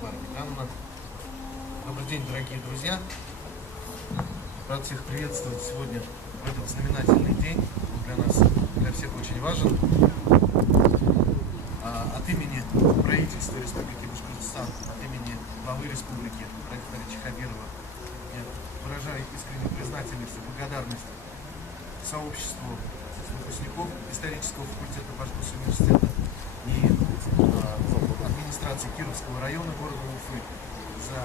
Добрый день, дорогие друзья! Рад всех приветствовать сегодня в этот знаменательный день. Он для нас, для всех очень важен. От имени правительства Республики Башкортостан, от имени главы республики Рафита Хабирова я выражаю искреннюю признательность и благодарность сообществу выпускников исторического факультета Башкирского университета и администрации Кировского района города Уфы за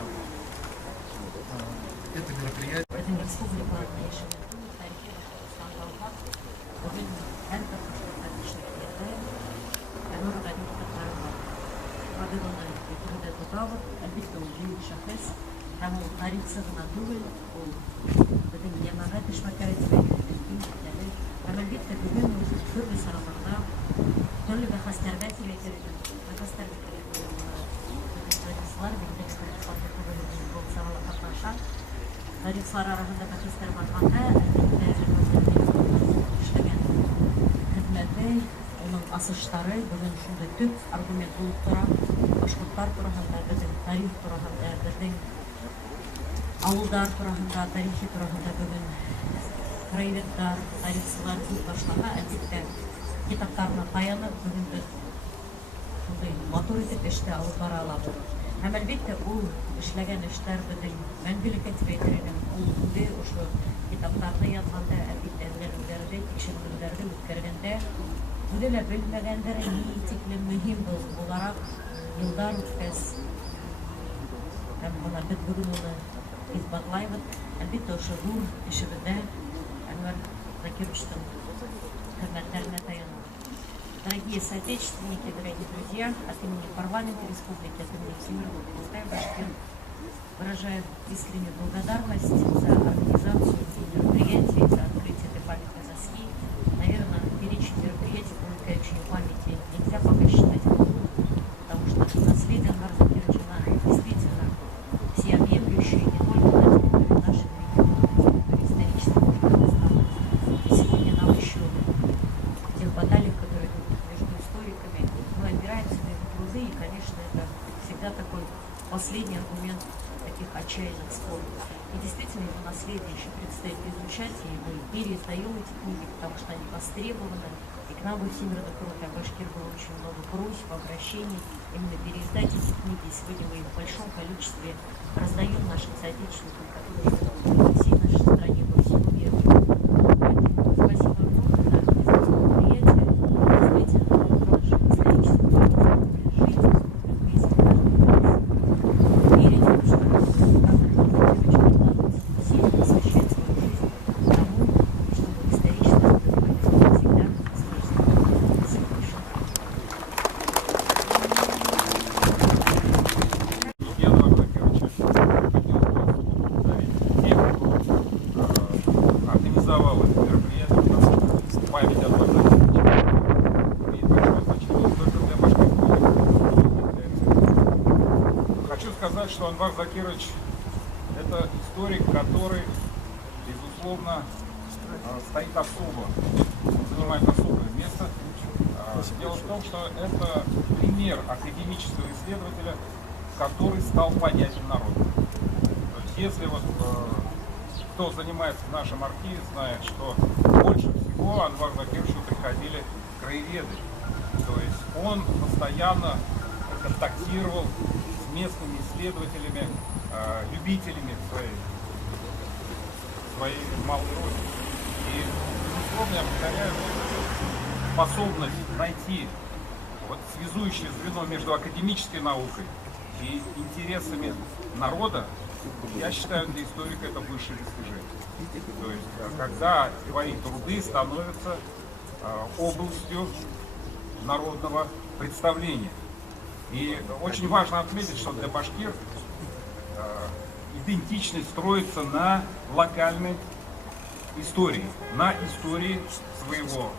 это мероприятие. Тарихлар арасында бәхестер барганда, эшләгән хезмәте, оның асыштары бүген шундый төп аргумент булып тора. Башкортлар турында, безнең тарих турында, безнең авылдар турында, тарихи турында бүген краеведтар, тарихчылар күп башлана, әлбәттә китапларына таянып, бүген без шундый матур итеп эште алып бара алабыз. Һәм әлбәттә ул эшләгән эшләр безнең мәңгелек әтибәтләренең улында, ошо китапларны язганда, әлбәттә әзерләүләрдә, тикшерүләрдә үткәргәндә, бүре лә белмәгәндәр ни тиклем мөһим буларак еллар үткәс. Һәм моны без бүген уны исбатлайбыз. Әлбәттә ошо зур эшебездә Әнвәр Закировичтың хезмәтләренә таянабыз. Дорогие соотечественники, дорогие друзья, от имени парламента республики, от имени Всемирного комитета Башкир выражаю искреннюю благодарность за организацию мероприятий, за открытие этой памятной доски. Наверное, перечень мероприятий, помогающих памяти, нельзя пока считать, потому что наследие Анвара Закировича действительно всеобъемлющее, не только на территории нашего региона, исторического Башкортостана. Сегодня нам еще тех баталий, которые между историками, мы опираемся на его труды, и, конечно, это всегда такой последний аргумент таких отчаянных споров. И действительно, это наследие еще предстоит изучать, и мы переиздаем эти книги, потому что они востребованы. И к нам во Всемирный комитет Башкир было очень много просьб, обращений именно переиздать эти книги. Сегодня мы их в большом количестве раздаем нашим соотечественникам, которые живут во всей нашей стране, во всем мире. Спасибо огромное за мероприятие. Знаете, наше историческое жизнь, верить, что сильно посвящать свою жизнь тому, чтобы историческое всегда сохранилось. Спасибо большое. Организовал это мероприятие, потому что память Анвара Закировича имеет большое значение не только для Башкирии, но и для РФ. Хочу сказать, что Анвар Закирович — это историк, который, безусловно, стоит особо, занимает особое место. Дело в том, что это пример академического исследователя, который стал понятен народу. То есть, если вот кто занимается в нашем архиве, знает, что больше всего Анвар Закировичу приходили краеведы. То есть он постоянно контактировал с местными исследователями, любителями своей малой родины. И, безусловно, я повторяю, способность найти вот связующее звено между академической наукой и интересами народа, я считаю, для историка это высшее достижение. То есть, когда твои труды становятся областью народного представления. И очень важно отметить, что для башкир идентичность строится на локальной истории, на истории своего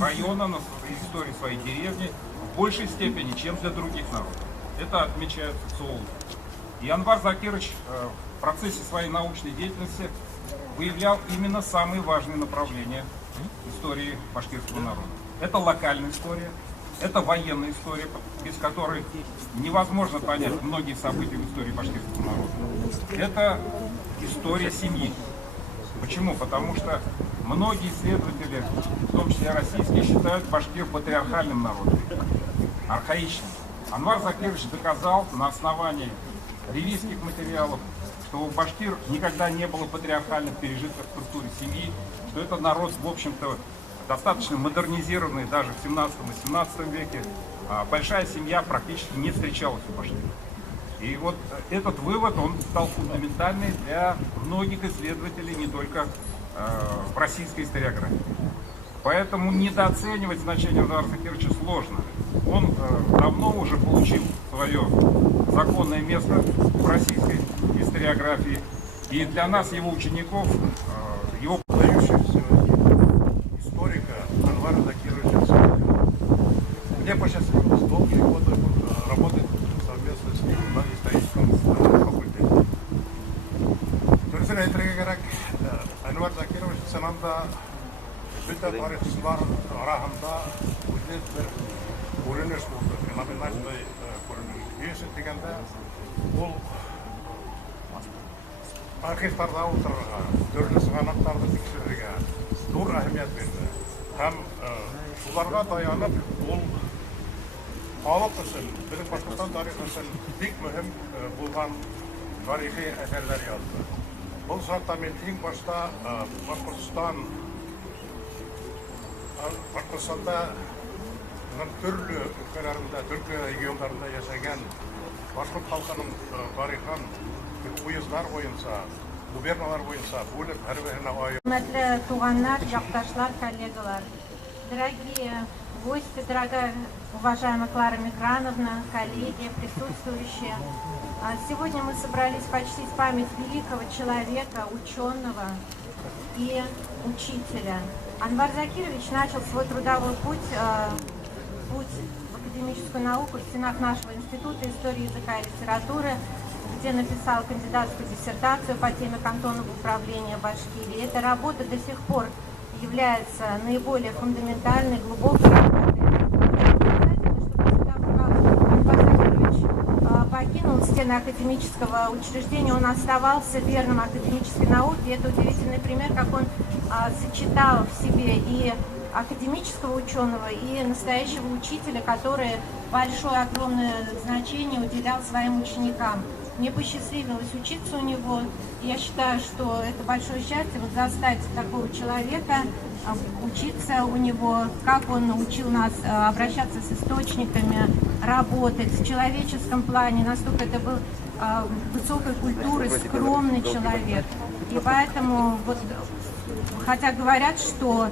района, на истории своей деревни в большей степени, чем для других народов. Это отмечают социологи. И Анвар Закирович в процессе своей научной деятельности выявлял именно самые важные направления истории башкирского народа. Это локальная история, Это военная история, без которой невозможно понять многие события в истории башкирского народа. Это история семьи. Почему? Потому что многие исследователи, в том числе российские, считают башкир патриархальным народом, архаичным. Анвар Закирович доказал на основании релизских материалов, что у башкир никогда не было патриархальных пережитков в структуре семьи, что это народ, в общем-то, достаточно модернизированный даже в 17-18 веке. Большая семья практически не встречалась у башкир. И вот этот вывод, он стал фундаментальный для многих исследователей, не только в российской историографии. Поэтому недооценивать значение Анвара Закировича сложно. Он давно уже получил свое законное место в российской историографии. И для нас, его учеников, его Выдающегося историка Анвара Закировича Царикова. Мне посчастливилось долгие годы работать совместно с ним на историческом факультете. Дөресен әйтергә кирәк, Анвар Закирович сынында бөтә тарихчылар арасында үзе бер күренеш булды, феноменальный күренеш. Ничек дигәндә, ул архивларда утырырга, төрле сыгынакларны тикшерергә зур әһәмият бирде. Һәм шуларга таянып, ул халык өчен, безнең Башкортстан тарихы өчен бик мөһим булган тарихи әсәрләр язды. Бұл шартта мен ең башта Башкортстанда төрле өлкәләрендә, төрле регионнарында яшәгән башкорт халкының тарихын уездlar буенча, губерналар буенча бүлеп, һәр-беренә аерып. Хөрмәтле туганнар, якташлар, коллегалар, дорогие гости, дорогая уважаемая Клара Миграновна, коллеги, присутствующие. Сегодня мы собрались почтить память великого человека, ученого и учителя. Анвар Закирович начал свой трудовой путь в академическую науку в стенах нашего Института истории языка и литературы, где написал кандидатскую диссертацию по теме кантонного управления Башкирии. Эта работа до сих пор является наиболее фундаментальной, глубокой работой. Покинул стены академического учреждения, он оставался верным академической науке. И это удивительный пример, как он сочетал в себе и академического ученого, и настоящего учителя, который большое, огромное значение уделял своим ученикам. Мне посчастливилось учиться у него. Я считаю, что это большое счастье вот застать такого человека, учиться у него, как он научил нас обращаться с источниками, работать в человеческом плане. Настолько это был высокой культуры, скромный человек. И поэтому, вот, хотя говорят, что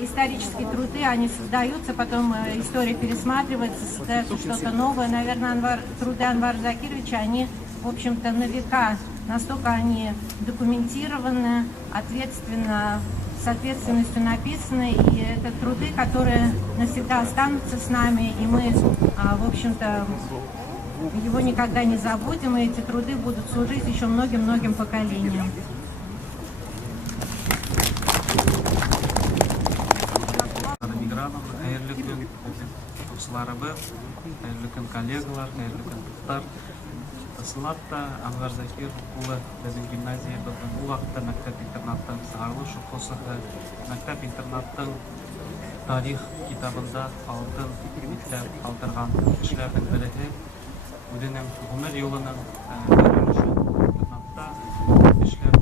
исторические труды, они создаются, потом история пересматривается, создается что-то новое. Наверное, труды Анвара Закировича, они, в общем-то, на века, настолько они документированы, ответственно, с ответственностью написаны, и это труды, которые навсегда останутся с нами, и мы, в общем-то, его никогда не забудем, и эти труды будут служить еще многим-многим поколениям. Хәерле көн, дусларыбыз, хәерле көн коллегалар, хәерле көн дуслар. Ысынлап та Анвар Закиров улы безнең гимназиябызның ул вакытта мәктәп-интернаттан сыгарлы шукосыгы, мәктәп-интернаттың тарих китабында алтын итләр калдырган кешеләрнең береһе. Үзенең гомер юлының интернатта эшләп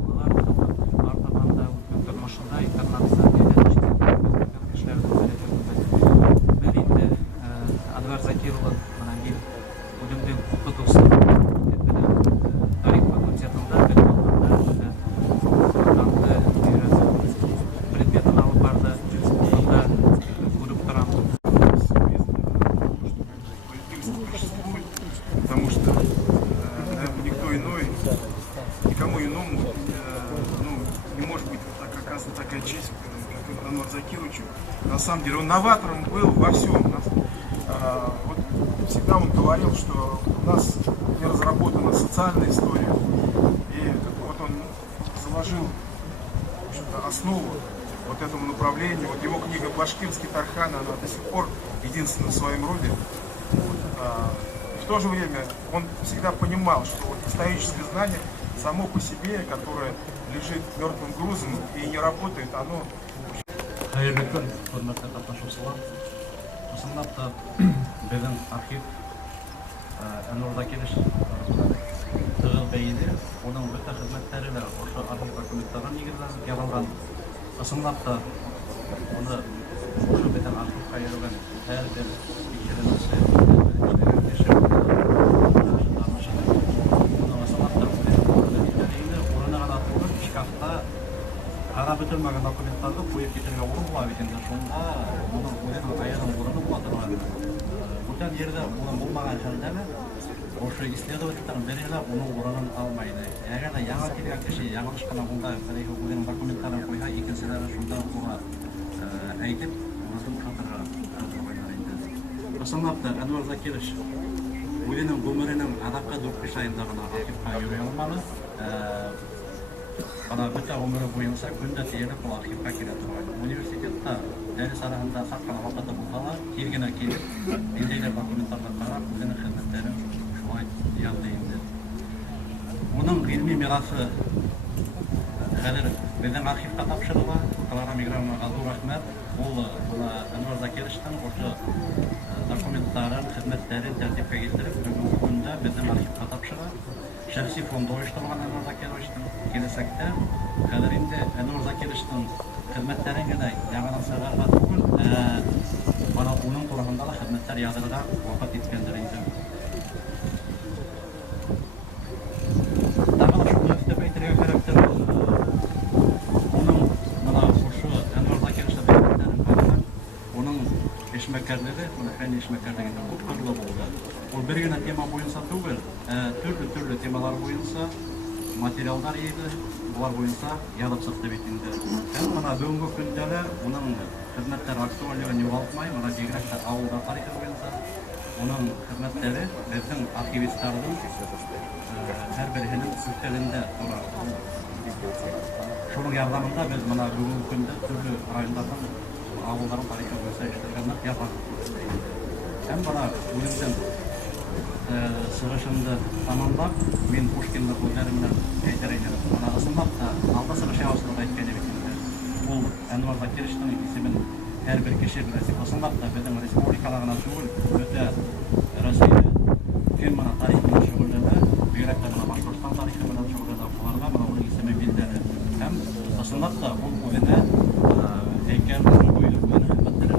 улылар артабанда үткен тормышында интернатта Бер инде Анвар Закировның үлемден укытусы тарих факультетында предметін алып барды. Сонда көріп тұрамын. Потому что никто иной, никому иному не может быть оказана такая честь, как Анвар Закировичу. На самом деле он новатором был во всем. Вот всегда он говорил, что у нас не разработана социальная история. И вот он заложил, в общем-то, основу вот этому направлению. Вот его книга «Башкирский Тархан», она до сих пор единственная в своем роде. В то же время он всегда понимал, что вот историческое знание само по себе, которое лежит мертвым грузом и не работает, оно... Hayırlı gün, hürmetli katılımcılar. Isınlap da bizim arxiv Enur'da geliş tığıl beydi. Onun bütün hizmetleri ve o arxiv dokumentlerinin ilgilenip yapılgan. Isınlap da onu şu bütün arxiv kayırılan her bir fikirimizi Қара бітірмеген документтарды қойып кетуге орынбай екен сонда оның өзінің аяғының орны бола тұрған. Бүтін жерде оның болмаған жағдайда осы исследовательдер берелер оның орнын алмайды. Егер де жаңа келген кіші жаңылыш қана бұнда өзінің документтарын қойса, екіншілері сонда бұға әйтіп, өзінің қатырға қоймайды. Осылап та Әнуар Закирович өзінің өмірінің адапқа 4-5 айындағына архивқа жүре алмады. Bana bütün ömrü boyunca günde diyelim bu arxivga keladi. Universitetda ders arasında saklan vaqtda bo'lsalar, kelgina kelib, eldagi dokumentlarga qarab, o'zining xizmatlarini shulay yollaydi. Uning ilmiy merosi hali bizning arxivga topshirilgan. Klara Migranova G'azur Ahmad buna Anvar Zakirichdan o'sha dokumentlarni, xizmatlarini tartibga keltirib, bugungi kunda bizning arxivga topshirgan. Şəxsi fonda uyuşturulğan Anvar Zakirichdan gələcəkdə qədərində Anvar Zakirichdan xidmətlərin qədər yağınan sığarğa tugul bana onun turağında da xidmətlər yazılıraq vəfat etkəndirildi. Dağılış bunu üstəbə itirgə xərəkdir. Onun şu Anvar Zakirichdan xidmətlərin qarşı onun eşməkərləri, onun fen eşməkərlərində qutqarlı oldu. O bir günə tema boyunca tugul, türlü temalar boyunca materiallar iyiydi, bular boyunca yazıp çıktı bitindi. Hem bana бүгінгі күндері onun xizmetleri aktuallığını yoğaltmayı, bana gerekli ağılda tarihı boyunca onun xizmetleri bizim aktivistlerinin her birinin üstlerinde durar. Şunun yardımında biz bana бүгінгі күнde türlü rayonlardan ağılların tarihı boyunca işlerine yapar. Hem bana bugünden sığışımды tamamlап, мен Пушкинді көздерімнен әйтерейдім. Ысынлап та алда сығыш яусылығы әйткені бекенді. Бұл Әнуар Закиричтің есімін әр бір кеше бір әсіп ысынлап та біздің республикаларына жүгіл, өте Россия фильміна тарихына жүгілдеді, бүйректі мұна Башқұртстан тарихына жүгілдеді, бұларға мұна оның есімі білдеді. Әм ысынлап та бұл өзіне әйкен көйлі өзінің хizmetlері.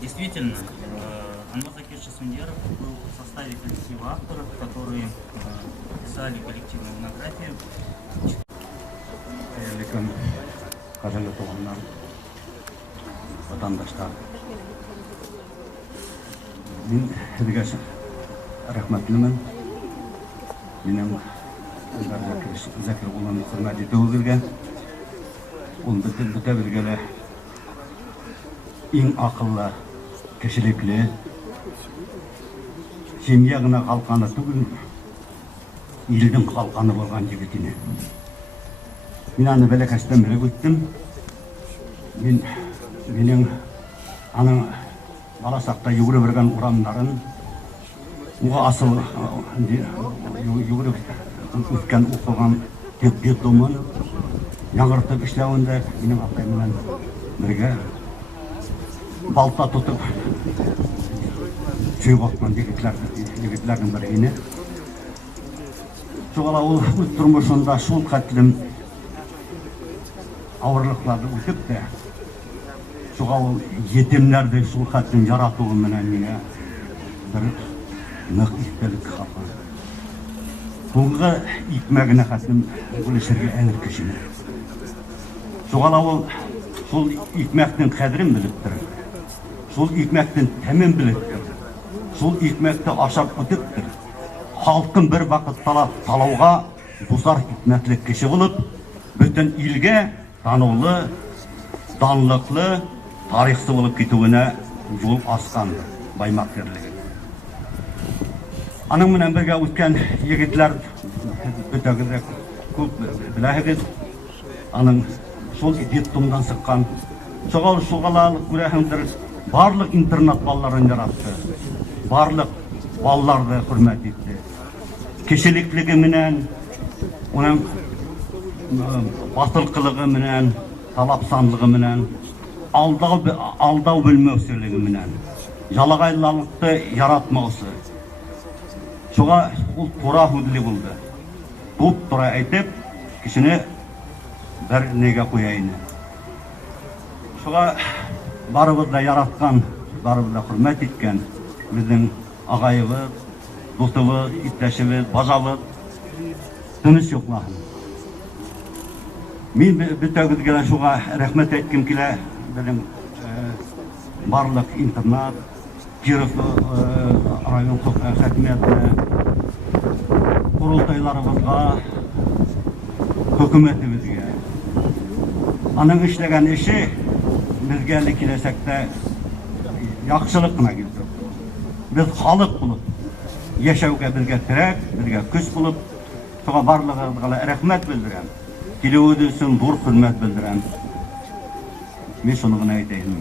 Действительно, Анвар Закирович Асфендияров был в составе коллектива авторов, которые писали коллективную монографию. Lekin qadrli to'g'onlar, vatandaşlar, men sizga rahmatliman. Mening Anvar Zakirov o'g'lim xizmat etuvizga, uni bitta birgala eng aqlli, kishilikli, семья гына қалқаны түгіл, елдің қалқаны болған жігітіне. Мен аны бәләкәстен біліп өттім. Менің аның баласақта жүгіріп бірген ұрамдарын, оға асыл жүгіріп өткен оқылған дипломын жаңғыртып ішлеуінде менің апайыммен бірге балта тұтып сүйіп отқан жігітлердің біріне. Соғала ол өз тұрмысында шул қатлым ауырлықтарды өтіп те, соға ол жетімлерді шул қатлым жаратуы менен мені бір нық істелік қалған. Соңғы икмәгенә хәтлем бүлешергә әзер кешене. Шуңа ул шул икмәкнең кадерен белеп тора. Шул икмәкнең тәмен белеп тора. Шул икмәкте ашап үтептер. Халкын бер вакыт талауга бузар икмәкле кеше булып, бөтен илгә танулы, данлыклы, тарихсы булып китүенә юл аскандыр Баймак ерлеге. Аның менән бергә үткән егетләр бөтәгезрәк күп беләһегез. Аның шул детдомдан сыккан, шугала күрәһеңдер, барлык интернат балларын яратты. Барлык балларды хөрмәт итте. Кешелеклеге менән, уның батылкылыгы менән, талапсанлыгы менән, алдау белмәүселеге менән, ялагайлыкты яратмаусы. Шуңа ул тура һүҙле булды. Туп тура әйтеп, кешене бер нигә куя ине. Шуңа барыбыз да яраткан, барыбыз да хөрмәт иткән безнең агайыбыз, дустыбыз, иптәшебез, бажабыз тыныч йоклаһын. Мин бөтәгезгә шуңа рәхмәт әйткем килә. Безнең барлык интернат, Киров район хакимиятенә, курултайларыбызга, хөкүмәтебезгә. Аның эшләгән эше безгә киләсәктә яхшылык кына килтерә. Без халык булып яшәүгә безгә терәк, безгә көч булып, шуңа барлыгыгызга рәхмәт белдерәм. Килүегез өчен зур хөрмәт белдерәм. Мен шуны гына әйтәйем.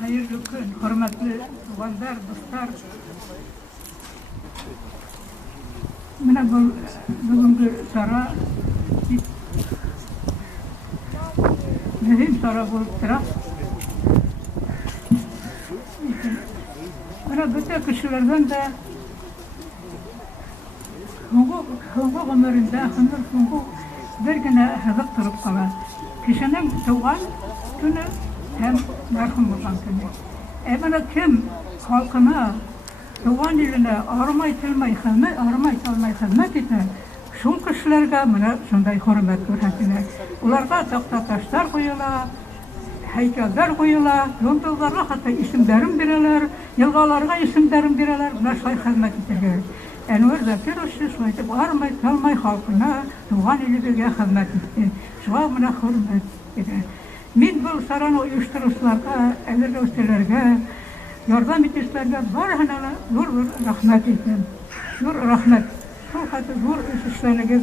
Hayırlı gün, hürmetli tuğanlar, dostlar. Mine bugünkü sara mühim sara bulup tura. Mine bütün kişilerden de hukuk ömründe, hukuk bir güne hızık durup kalan. Kişinin tuğan günü hem merhum olan günü. Emine kim halkına, tuğan iline armay talmay hizmet eder. Şun kişilerge mine şunday hürmet görüntüler. Ularga tahta taşlar koyuyorlar, heykeller koyuyorlar, yondullarga hatta isimlerim bireler, yılgalarga isimlerim bireler, buna şay hizmet ederler. Enver Zakir Uçuş şuaytip armay talmay halkına, tuğan iline hizmet etti. Şuay mine hürmet eder. Min bu saran uyuşturucularga, evirgösterlerge, yardım etişlerge barhana nur rahmet ettim. Nur rahmet. Şu kadar nur işleriniz.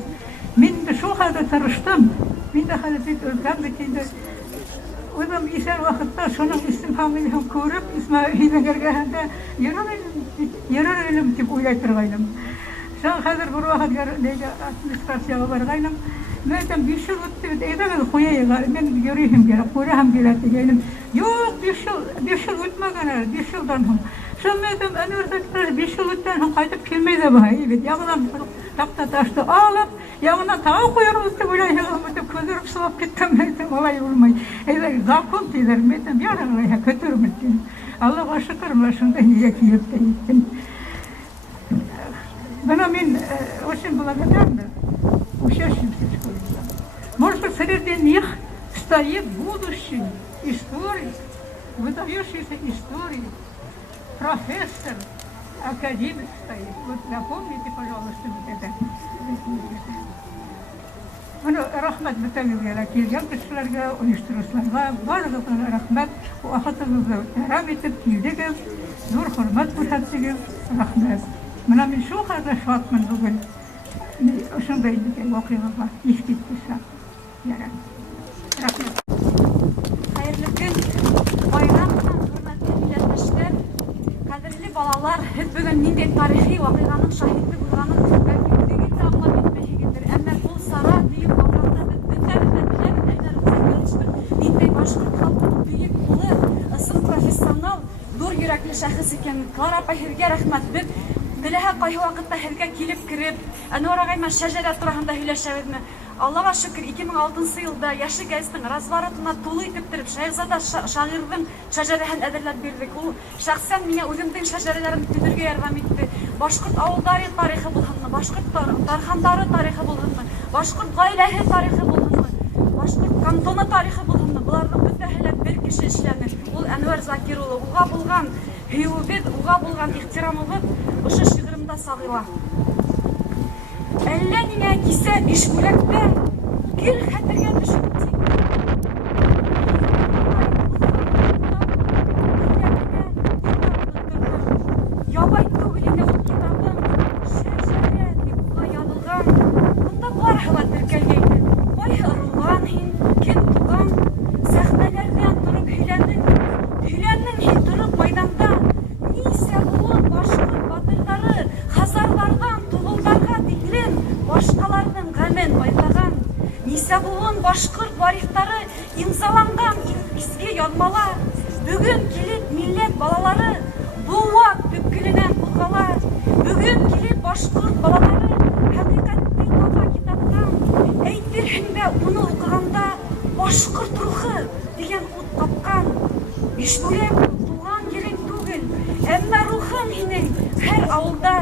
Min de şu kadar tarıştım. Min de halifet özlem bitinde. Oğlum işler vakitte şunun isim hamilihim körüp, İsmail'in gergahında yarar elim tip uylaytırgaydım. Şu kadar bu vakit administrasyaga bargaydım. Madem bir şey öttü, edemez koyayım. Ben göreyim gerek, koyayım gerek diyeyim. Yok bir şey ötmegene, bir yıldan hım. Şu madem üniversitede bir yıldan hım kayıtıp kelmeyi de bahayı. Evet, yanından takta taştı alıp, yanından tağı koyarım üstü böyle yanımda közürüp sıvap gittim. Madem olay olmayı. Evet, zakon diyelim. Madem yarın oraya kötürüm ettim. Allah'a şükürüm, şunda niye kiyip de gittim. Bana min, o için благодарна. Учащимся школы. Может быть, среди них стоит будущий историк, выдающийся историк, профессор, академик стоит. Вот напомните, пожалуйста, вот это. Рахмат бітәгізге келген кішілерге, ұйыштырушыларға барлығына рахмат. Уақытыңызды әрам етіп келдіңіз, зор хұрмат көрсеттіңіз, рахмат. Мына мен шу қадыр шуатмын бүгін. Ошондай деген окуяга эскертпесе ярат. Рахмат. Хайырлы күн, байрам менен хурматтуу милләттештер, кадерле балалар, һез бүгүн ниндей тарихи вакыйганын шаһиди булганын бәлки үзегез дә аңлап етмәйсегездер. Әмма бул сара бөек вакытта бөтенләй әйләнеп ниндей башкорт халкының бөек улы, ысыл профессионал, зур йөрәкле шәхес икән. Клара апа, һезгә рәхмәт. Беләһә кайһы вакытта һезгә килеп кирип, Әнвәр агай мен шәҗәрә турында һөйләшәбезме? Аллаға шүкір 2006 елда Яшы газетінің разворотына тулы итеп торып Шайхзада шагыйрьнең шәҗәрәһен әзерләп бирдек. Ул шәхсән миңа үземнең шәҗәрәләрен төзергә ярдәм итте. Башкорт авылдары тарихы булганны, башкорт тархандары тарихы булганны, башкорт гаиләһе тарихы булганны, башкорт кантоны тарихы булганны. Буларның бөтәһе бер кеше эшләне. Ул Әнвәр Закир улы. Уга булган һөюбез, уга булган ихтирамыбыз ошо шигыремдә сагыла. Әллә нигә кисә Бишбүләктә гел хәтергә төшеп ябай түгел инде ул китабым. Шәҗәрә дип була язылган. Бунда барыһы теркәлгән. Кайһы ырылган һин, кем туган, сәхнәләрдән торып һөйләнең һин торып майданда. Нисә булып башкорт батырлары хазарлардан тугылдарга тиклем башкаларның гамен байлаган. Нисә булып башкорт варихтары имзаланган изге язмалар. Бүген килеп милләт балалары буак төпкеленән кузгала. Бүген килеп башкорт балалары хакыйкатьне таба китаптан әйтерһең дә уны укыганда башкорт рухы дигән ут капкан. Бишбүләк туган җирең түгел, әмма рухың һинең һәр авылда.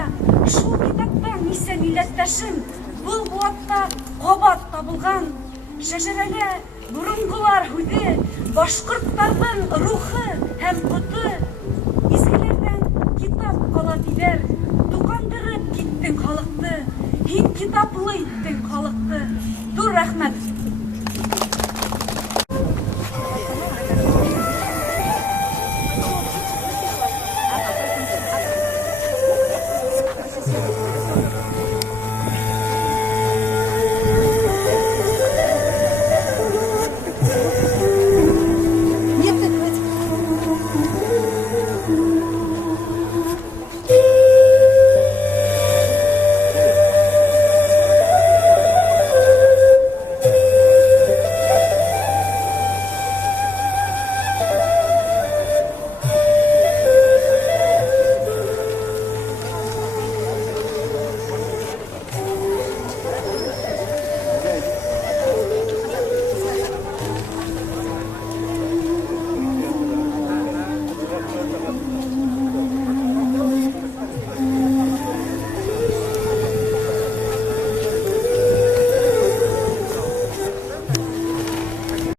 Шул китаптан нисә милләттәшем бул буакта кабат табылган. Шәҗәрәлә бурынгылар һүзе, башкортларның рухы һәм коты. Изгеләрдән китап кала диләр.